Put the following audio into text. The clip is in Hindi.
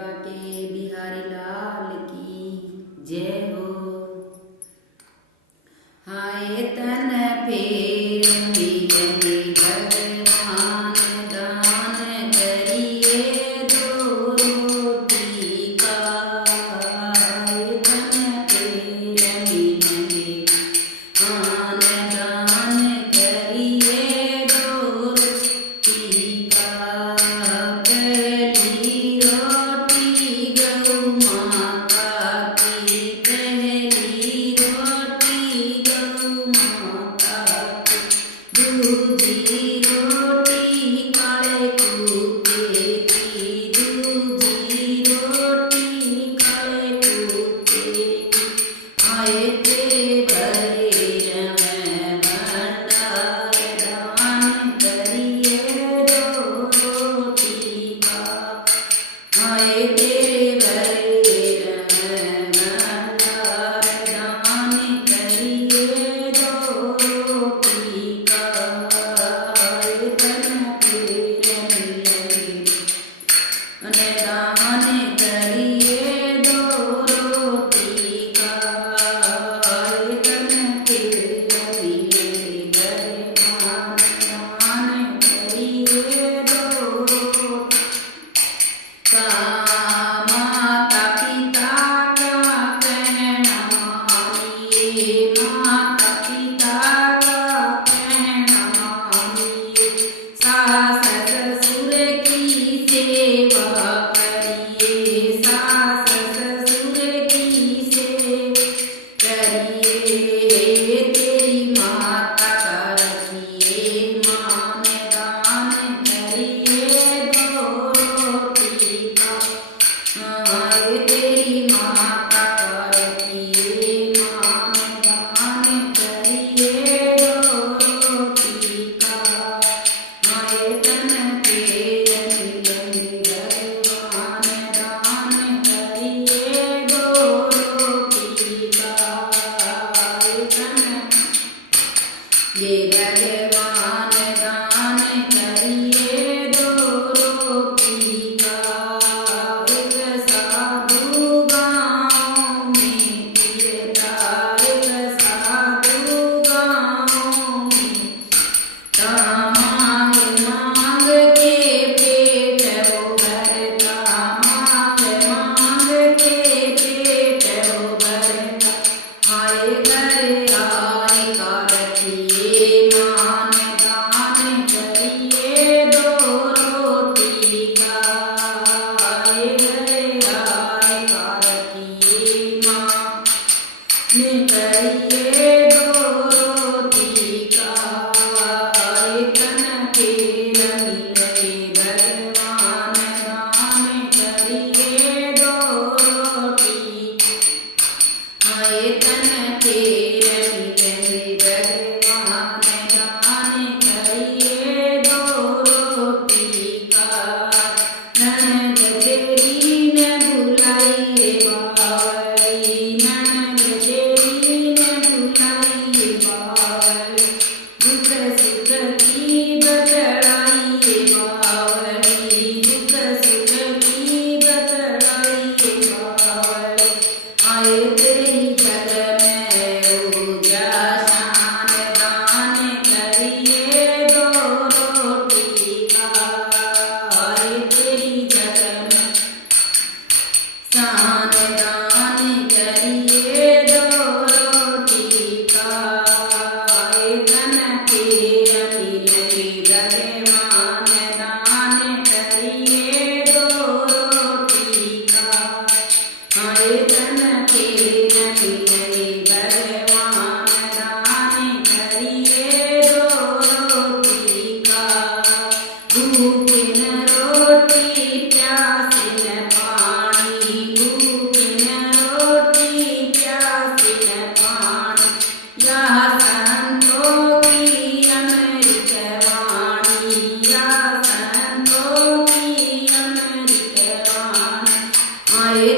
बाके बिहारी लाल की जय हो। हाय तन फेर मिलने भगवान दान करिए दो रोटी का। हाय तन फेर मिलने भगवान दान करिए दो रोटी का। पहली रोटी गौ माता की, पहली रोटी गौ माता की, दूजी रोटी काले कुत्ते की, दूजी रोटी काले कुत्ते की। आए तेरे भरे में भंडार दान करिए दो रोटी का। आए तेरे भरे में भंडार दान करिए दो रोटी का। आए तन फेर मिलने दान करिए दो रोटी का। आए तन फेर मिलने भगवान दान करिए दो रोटी का। माता पिता का कहना मानिए, माता पिता का कहना मानिए। सास ससुर की सेवा करिए, सास ससुर की सेवा करिए। तेरी माता का रखिए मान दान करिए दो रोटी का। हाय तेरी माता का रखिए मान दान करिए दो रोटी का। हाय तन फेर मिलने भगवान दान करिए दो रोटी का। हाय तन ये भगवान दान करिए दो रोटी का। एक साधु गाँव में फिरता, एक साधु गाँव में मांग मांग के पेट वो भरता, मांग मांग के पेट वो भरता। आए घर आए का रखिए मान दान करिए दो रोटी का। आए घर आए का रखिए मान करिए दो रोटी का। आए तन फेर मिलने भगवान दान करिए दो रोटी। आए तन फेर मिलने भगवान दान करिए दो रोटी का। ननद तेरी न भुलाइए बावली, ननद तेरी न भुलाइए बावली। दुख सुख की बतलाइए बावली, दुख सुख की बतलाइए बावली। आए तेरी जग में रोजा शान दान करिए दो रोटी का। आए तेरी जग में शान दान करिए दो रोटी का। आए तन फेर मिलने भगवान दान करिए दो रोटी का। आए तन फेर मिलने भगवान दान करिए दो रोटी का। भूखे न रोटी प्यासे न पानी, भूखे न रोटी प्यासे न पानी। या संतों की अमृत वाणी, या संतों की अमृत वाणी। आए